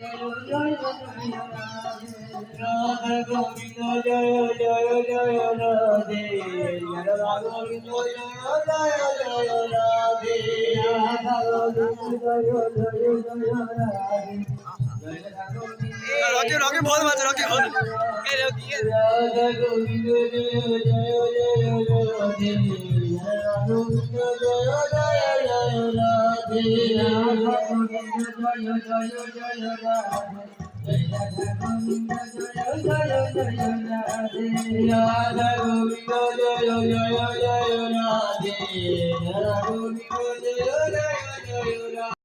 রাধা গোবিন্দ জয় জয় জয় রাধে, রাধা গোবিন্দ জয় জয় জয় রাধে, রাধা গোবিন্দ জয় জয় জয় Radhe. Rocky Rocky बहुत मजा Rocky बहुत ए रॉकी राधा गोविंद जय जय जय राधे, राधा गोविंद जय जय जय राधे, राधा गोविंद जय जय जय राधे, राधा गोविंद जय जय जय राधे, राधा गोविंद जय जय जय राधे, राधा गोविंद जय जय जय Radhe.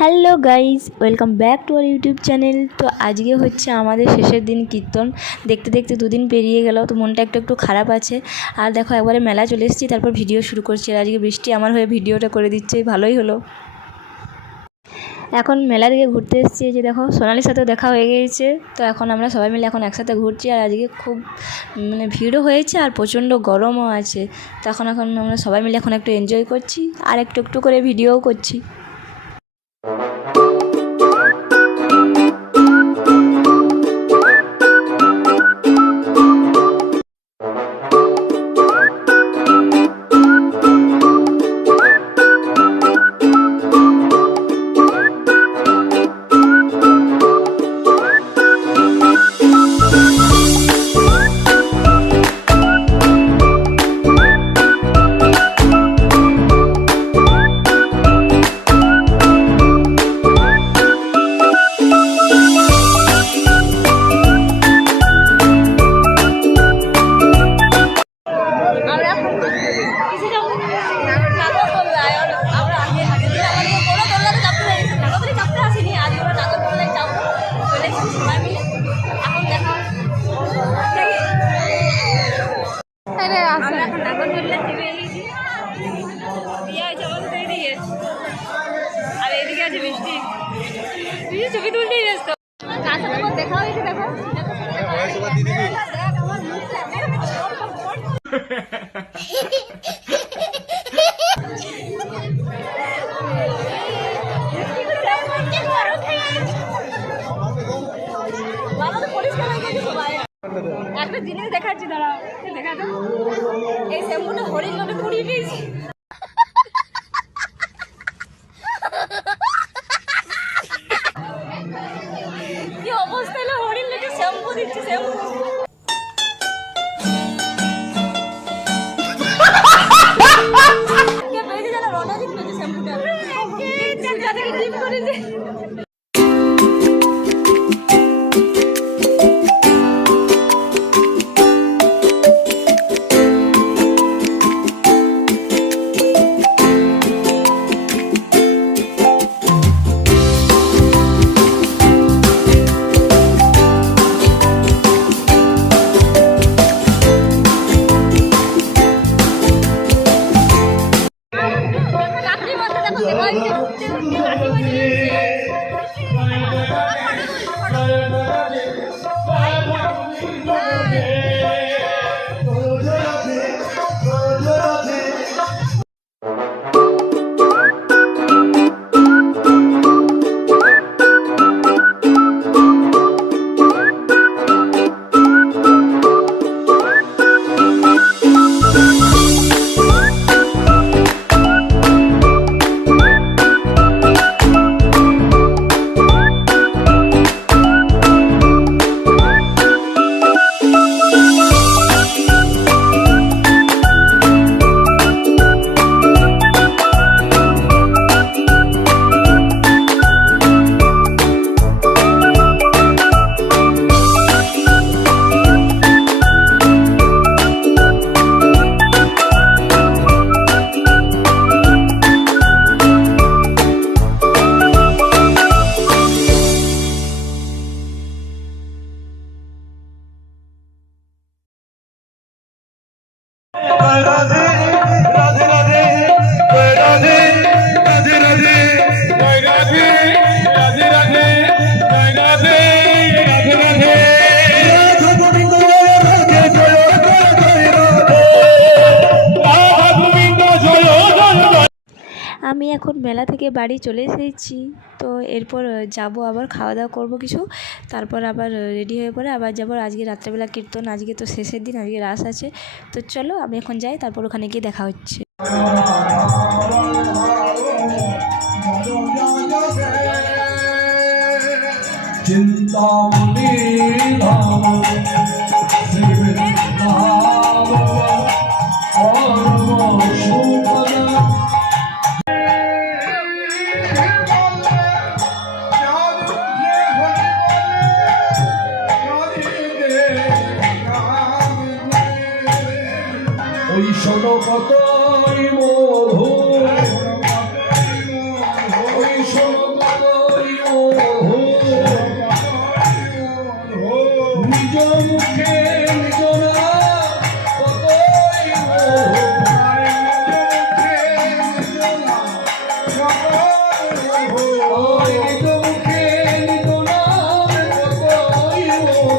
Hello guys, welcome back to our YouTube channel. তো আজকে হচ্ছে আমাদের শেষের দিন কীর্তন। দেখতে দেখতে দুদিন পেরিয়ে গেল, তো মনটা একটু একটু খারাপ আছে। আর দেখো একবারে মেলা চলে এসেছি, তারপর ভিডিও শুরু করছি। আর আজকে বৃষ্টি আমার হয়ে ভিডিওটা করে দিচ্ছে, ভালোই হলো। এখন মেলা দিকে ঘুরতে এসেছি, যে দেখো সোনালির সাথেও দেখা হয়ে গিয়েছে। তো এখন আমরা সবাই মিলে এখন একসাথে ঘুরছি। আর আজকে খুব ভিড়ও হয়েছে আর প্রচণ্ড গরমও আছে। তো এখন আমরা সবাই মিলে এখন একটু এনজয় করছি আর একটু একটু করে ভিডিওও করছি। আর এদিকে আছে বৃষ্টি, ছবি তুলতেই ব্যস্ত। কার সাথে দেখা হয়েছে দেখো, একটা জিনিস দেখাচ্ছি, দাঁড়াও দেখা যাক। এই শ্যাম্পুটা হরিণ লোকে পুড়িয়ে দিয়েছি। কি অবস্থা হলো, হরিণ লোকে শ্যাম্পু দিচ্ছে, শ্যাম্পু। কে পেয়েছে জানো? রণজিৎ পেয়েছে শ্যাম্পুটা। যাদেরকে গিফট করেছে। রাধে রাধে রাধে জয় রাধে রাধে রাধে জয় রাধে রাধে রাধে জয় রাধে রাধে রাধে রাধা গোবিন্দ জয় রাধে জয় জয় রাধে রাধা গোবিন্দ জয় জয়। আমি এখন মেলা থেকে বাড়ি চলে এসেছি। তো এরপর যাব, আবার খাওয়া দাওয়া করবো কিছু, তারপর আবার রেডি হয়ে পরে আবার যাবো। আজকে রাত্রেবেলা কীর্তন, আজকে তো শেষের দিন, আজকে রাস আছে। তো চলো আমি এখন যাই, তারপর ওখানে গিয়ে দেখা হচ্ছে। চিন্তামণি ধাম ওই শোনো কতই মধু, ওই শোনো কতই মধু, নিজ মুখে নিজ না কতই মধু, ওই নিজ মুখে নিজ নাম কতই মধু,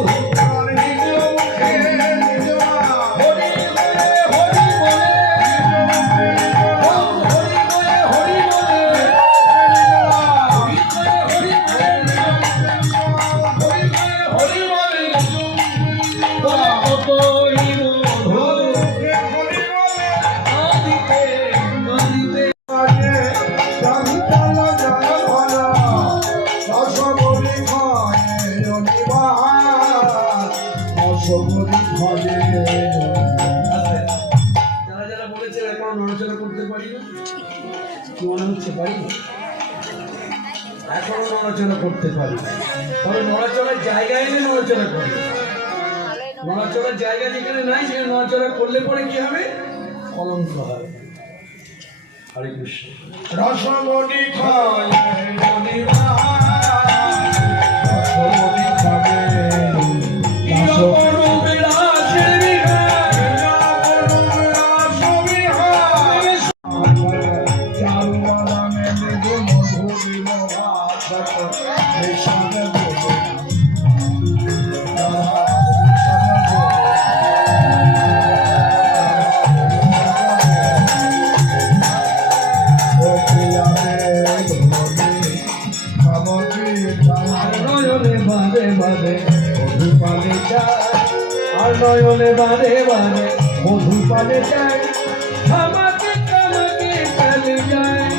নিজ মুখে নিজ নাম হরি বলে হরি বলে হরি বলে হরি বলে হরি বলে হরি বলে কতই মধু আদিতে আদিতে যারা যারা বলেছে এখন নড়াচড়া করতে পারি না, কি মনে হচ্ছে পারি না? এখনো নড়াচড়া করতে পারি, তবে নড়াচড়ার জায়গা এলে নড়াচড়া করি। নড়াচড়ার জায়গা যেখানে নাই সেখানে নড়াচড়া করলে পরে কি হবে? কলঙ্ক হবে। হরে কৃষ্ণ। রসমণি খায় রসমণি খাবে আর নয়নে বারে বারে মধু পানে চায়, আমাকে কামাকে চলে যায়।